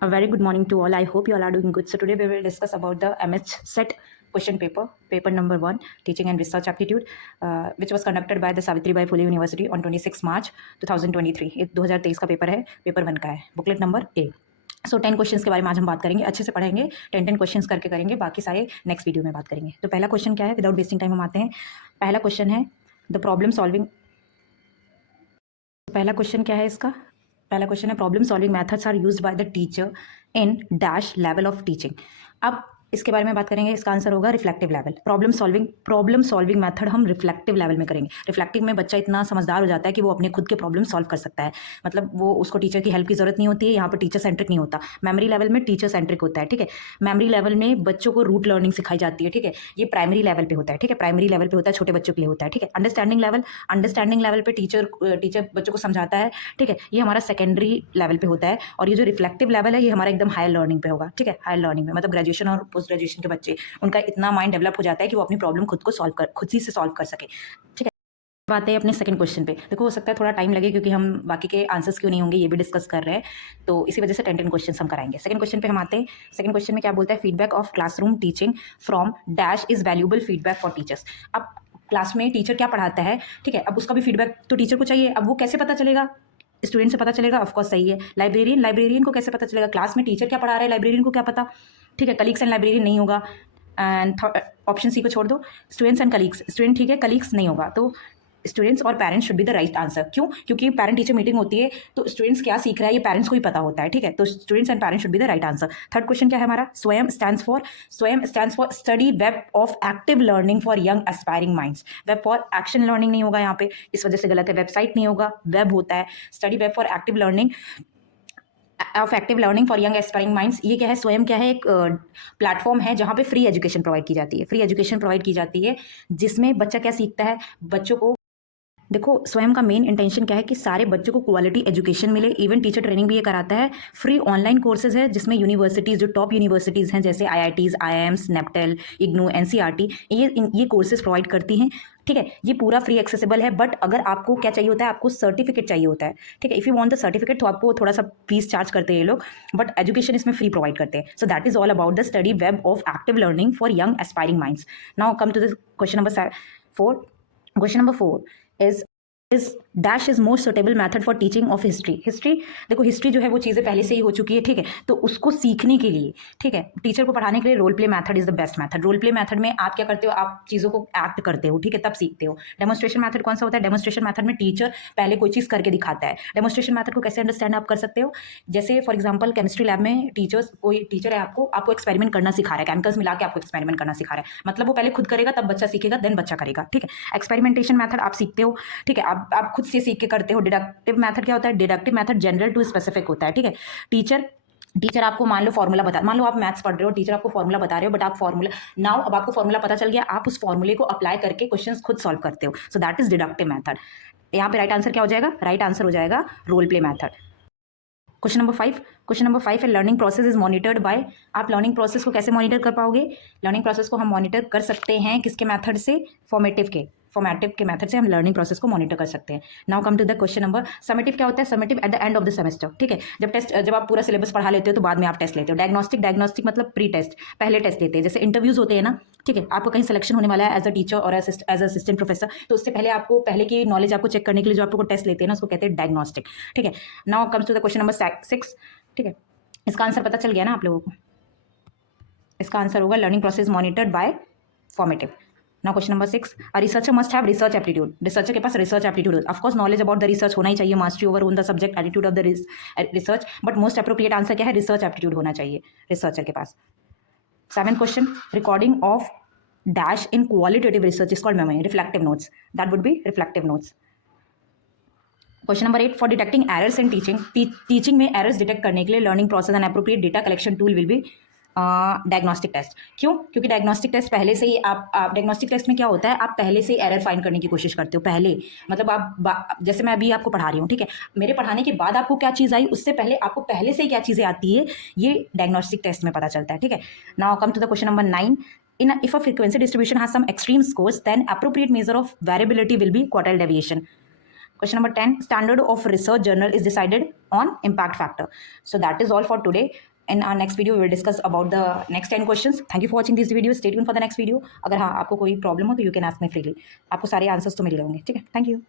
A very good morning to all. I hope you all are doing good. So today we will discuss about the MH set question paper number 1, teaching and research aptitude, which was conducted by the Savitribai Phule University on 26 March 2023. ये 2023 का paper है, paper 1 का है, booklet number A. So 10 questions के बारे में आज हम बात करेंगे, अच्छे से पढ़ेंगे, 10 क्वेश्चंस करके करेंगे, बाकी सारे नेक्स्ट वीडियो में बात करेंगे। तो पहला क्वेश्चन क्या है, विदाउट वेस्टिंग टाइम हम आते हैं। पहला क्वेश्चन है द प्रॉब्लम सॉल्विंग। पहला क्वेश्चन क्या है इसका, पहला क्वेश्चन है problem solving methods are used by the teacher in dash level of teaching. अब इसके बारे में बात करेंगे, इसका आंसर होगा reflective level. Problem solving method हम रिफ्लेक्टिव लेवल में करेंगे। रिफ्लेक्टिव में बच्चा इतना समझदार हो जाता है कि वो अपने खुद के प्रॉब्लम सॉल्व कर सकता है, मतलब वो उसको टीचर की हेल्प की जरूरत नहीं होती है। यहाँ पर टीचर सेंट्रिक नहीं होता, मेमोरी लेवल में टीचर सेंट्रिक होता है। ठीक है, मेमोरी लेवल में बच्चों को रूट लर्निंग सिखाई जाती है। ठीक है, ये प्राइमरी लेवल पे होता है। ठीक है, प्राइमरी लेवल पे होता है, छोटे बच्चों के लिए होता है। ठीक है, अंडरस्टैंडिंग लेवल पे टीचर बच्चों को समझाता है। ठीक है, ये हमारा सेकेंडरी लेवल पे होता है। और ये जो रिफ्लेक्टिव लेवल है ये हमारा एकदम हायर लर्निंग पे होगा। ठीक है, हायर लर्निंग में मतलब ग्रेजुएशन और पोस्ट ग्रेजुएशन के बच्चे, उनका इतना माइंड डेवलप हो जाता है कि वो अपनी प्रॉब्लम खुद ही से सॉल्व कर सके। ठीक है, बात है अपने सेकंड क्वेश्चन पे। देखो हो सकता है थोड़ा टाइम लगे क्योंकि हम बाकी के आंसर्स क्यों नहीं होंगे ये भी डिस्कस कर रहे हैं, तो इसी वजह से 10 क्वेश्चन हम कराएंगे। सेकंड क्वेश्चन पे हम आते हैं। सेकंड क्वेश्चन में क्या बोलता है, feedback of classroom teaching from dash is valuable feedback for teachers. अब क्लास में टीचर क्या पढ़ाता है, ठीक है, अब उसका भी फीडबैक तो टीचर को चाहिए। अब वो कैसे पता चलेगा, स्टूडेंट से पता चलेगा, ऑफकोर्स सही है। लाइब्रेरियन को कैसे पता चलेगा, क्लास में टीचर क्या पढ़ा रहा है लाइब्रेरियन को क्या पता। ठीक है, कलीग्स एंड लाइब्रेरियन नहीं होगा। एंड ऑप्शन सी को छोड़ दो, स्टूडेंट्स एंड कलीग्स, स्टूडेंट ठीक है, कलीग्स नहीं होगा। तो स्टूडेंट्स और parents should be the right answer. क्यों, क्योंकि पेरेंट टीचर मीटिंग होती है तो स्टूडेंट्स क्या सीख रहा है ये पेरेंट्स को ही पता होता है। ठीक है, तो students and parents should be the right answer. Third question क्या है हमारा, स्वयं stands for study web of active learning for young aspiring minds. Web for action learning नहीं होगा यहाँ पे, इस वजह से गलत है। वेबसाइट नहीं होगा, वेब होता है। Study web for active learning of active learning for young aspiring minds. ये क्या है, स्वयं क्या है, एक प्लेटफॉर्म है जहाँ पे फ्री एजुकेशन प्रोवाइड की जाती है। फ्री एजुकेशन प्रोवाइड की जाती है जिसमें बच्चा क्या सीखता है, बच्चों को देखो स्वयं का मेन इंटेंशन क्या है कि सारे बच्चों को क्वालिटी एजुकेशन मिले। इवन टीचर ट्रेनिंग भी ये कराता है। फ्री ऑनलाइन कोर्सेज है जिसमें यूनिवर्सिटीज़, जो टॉप यूनिवर्सिटीज़ हैं जैसे आईआईटीज़, आईआईएम्स, नेपटेल, इग्नू, एनसीईआरटी, ये कोर्सेज प्रोवाइड करती हैं। ठीक है, ये पूरा फ्री एक्सेसिबल है। बट अगर आपको क्या चाहिए होता है, आपको सर्टिफिकेट चाहिए होता है। ठीक है, if you want the certificate तो आपको थोड़ा सा फीस चार्ज करते हैं ये लोग, बट एजुकेशन इसमें फ्री प्रोवाइड करते हैं। So that is all about the study web of active learning for young aspiring minds. Now come to the question number 4। Question number 4 is dash is most suitable method for teaching of history. देखो history जो है वो चीज़ें पहले से ही हो चुकी है। ठीक है, तो उसको सीखने के लिए, ठीक है, टीचर को पढ़ाने के लिए role play method is the best method. Role play method में आप क्या करते हो, आप चीज़ों को एक्ट करते हो। ठीक है, तब सीखते हो। डेमोस्ट्रेशन मैथड कौन सा होता है, डेमोस्ट्रेशन मैथड में टीचर पहले कोई चीज़ करके दिखाता है। डेमोस्ट्रेशन मैथड को कैसे अंडरस्टैंड आप कर सकते हो, जैसे फॉर एग्जाम्पल केमिस्ट्री लैब में कोई टीचर है आपको एक्सपेरिमेंट करना सिखा रहा है, केमिकल्स मिला के आपको एक्सपेरिमेंट करना सिखा रहा है। मतलब वो पहले खुद करेगा तब बच्चा सीखेगा, देन बच्चा करेगा। ठीक है, एक्सपेरिमेंटेशन मैथड आप सीखते हो। ठीक है, आप खुद से के करते हो। डिडक्टिव मेथड क्या होता है, deductive method general to specific होता है। ठीक है, टीचर आपको मान लो आप मैथ्स पढ़ रहे हो, टीचर आपको फॉर्मूला बता रहे हो, बट आप अब आपको फॉर्मूला पता चल गया, आप उस फॉर्मूले को अप्लाई करके क्वेश्चंस खुद सॉल्व करते हो। सो दैट इज डिडक्टिव मेथड। यहाँ पे राइट आंसर क्या हो जाएगा, राइट आंसर हो जाएगा role play method. Question number 5 है learning process is monitored by. आप लर्निंग प्रोसेस को कैसे मॉनिटर कर पाओगे, लर्निंग प्रोसेस को हम मॉनिटर कर सकते हैं किसके मेथड से, फॉर्मेटिव के मेथड से हम लर्निंग प्रोसेस को मॉनिटर कर सकते हैं। Now come to the question number, summative क्या होता है, summative at the end of the semester. ठीक है, जब आप पूरा सिलेबस पढ़ा लेते हो तो बाद में आप टेस्ट लेते हो। डायग्नोस्टिक मतलब प्री टेस्ट, पहले टेस्ट लेते हैं। जैसे इंटरव्यूज होते हैं ना, ठीक है, आपको कहीं सिलेक्शन होने वाला है एज अ टीचर और एज असिस्टेंट प्रोफेसर, तो उससे पहले आपको पहले की नॉलेज आपको चेक करने के लिए जो आपको टेस्ट लेते हैं ना, उसको कहते हैं डायग्नोस्टिक। ठीक है, now comes to the question number 6। ठीक है, इसका आंसर पता चल गया ना आप लोगों को, इसका आंसर होगा learning process monitored by formative. Now question number 6, a researcher must have research aptitude. Researcher के पास research aptitude, of course knowledge about the research होना ही चाहिए, mastery over on the subject, attitude of the research, but most appropriate answer क्या है, research aptitude होना चाहिए researcher के पास। 7th question, recording of dash in qualitative research is called memory, reflective notes, that would be reflective notes. Question number 8, for detecting errors in teaching में errors detect करने के लिए learning process and appropriate data collection tool will be diagnostic test. क्यों, क्योंकि diagnostic test पहले से ही आप diagnostic test में क्या होता है, आप पहले से ही एरर फाइंड करने की कोशिश करते हो। पहले मतलब आप जैसे मैं अभी आपको पढ़ा रही हूँ, ठीक है, मेरे पढ़ाने के बाद आपको क्या चीज़ आई, उससे पहले आपको पहले से ही क्या चीज़ें आती है, ये डायग्नोस्टिक टेस्ट में पता चलता है। ठीक है, now come to the question number 9, if a frequency distribution has some extreme scores, then appropriate measure of variability will be quartile deviation. Question number 10, standard of research journal is decided on impact factor. So that is all for today. In our next video we will discuss about the next 10 questions. Thank you for watching this video. Stay tuned for the next video. अगर हाँ आपको कोई problem हो तो you can ask me freely. आपको सारे answers तो मिल गए होंगे. ठीक है. Thank you.